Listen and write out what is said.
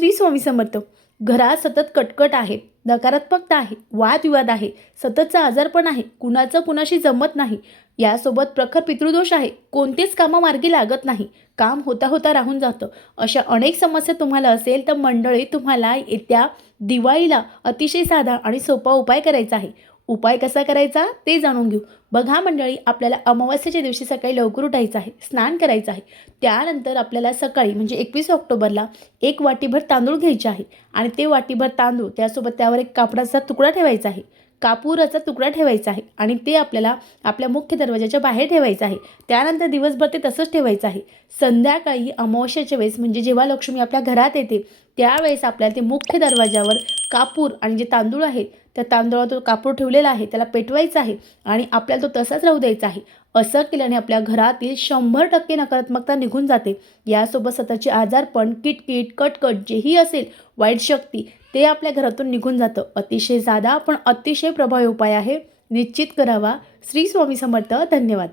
श्री स्वामी समर्थ. घरात सतत कटकट आहे नकारात्मकता आहे वादविवाद आहे सततचा आजारपण आहे कुणाचं कुणाशी जमत नाही. यासोबत प्रखर पितृदोष आहे कोणतेच कामं मार्गी लागत नाही काम होता होता राहून जातं. अशा अनेक समस्या तुम्हाला असेल तर मंडळी तुम्हाला येत्या दिवाळीला अतिशय साधा आणि सोपा उपाय करायचा आहे. उपाय कसा करायचा ते जाणून घेऊ. बघा मंडळी आपल्याला अमावस्येच्या दिवशी सकाळी लवकर उठायचं आहे स्नान करायचं आहे. त्यानंतर आपल्याला सकाळी म्हणजे एकवीस ऑक्टोबरला एक वाटीभर तांदूळ घ्यायचे आहे आणि ते वाटीभर तांदूळ त्यासोबत त्यावर एक कापडाचा तुकडा ठेवायचा आहे. कापूराचा तुकडा ठेवायचा आहे आणि ते आपल्याला आपल्या मुख्य दरवाजाच्या बाहेर ठेवायचं आहे. त्यानंतर दिवसभर ते तसंच ठेवायचं आहे. संध्याकाळी अमावस्याच्या वेळेस म्हणजे जेव्हा लक्ष्मी आपल्या घरात येते त्यावेळेस आपल्याला ते मुख्य दरवाजावर कापूर आणि जे तांदूळ आहेत त्या तांदूळावर तो कापूर ठेवलेला आहे त्याला पेटवायचा आहे आणि आपल्याला तो तसाच राहू द्यायचा आहे. असं केल्याने आपल्या घरातील शंभर टक्के नकारात्मकता निघून जाते. यासोबत सततचे आजारपण किटकिट कटकट जेही असेल वाईट शक्ती ते आपल्या घरातून निघून जातं. अतिशय जादा पण अतिशय प्रभावी उपाय आहे. निश्चित करावा. श्री स्वामी समर्थ. धन्यवाद.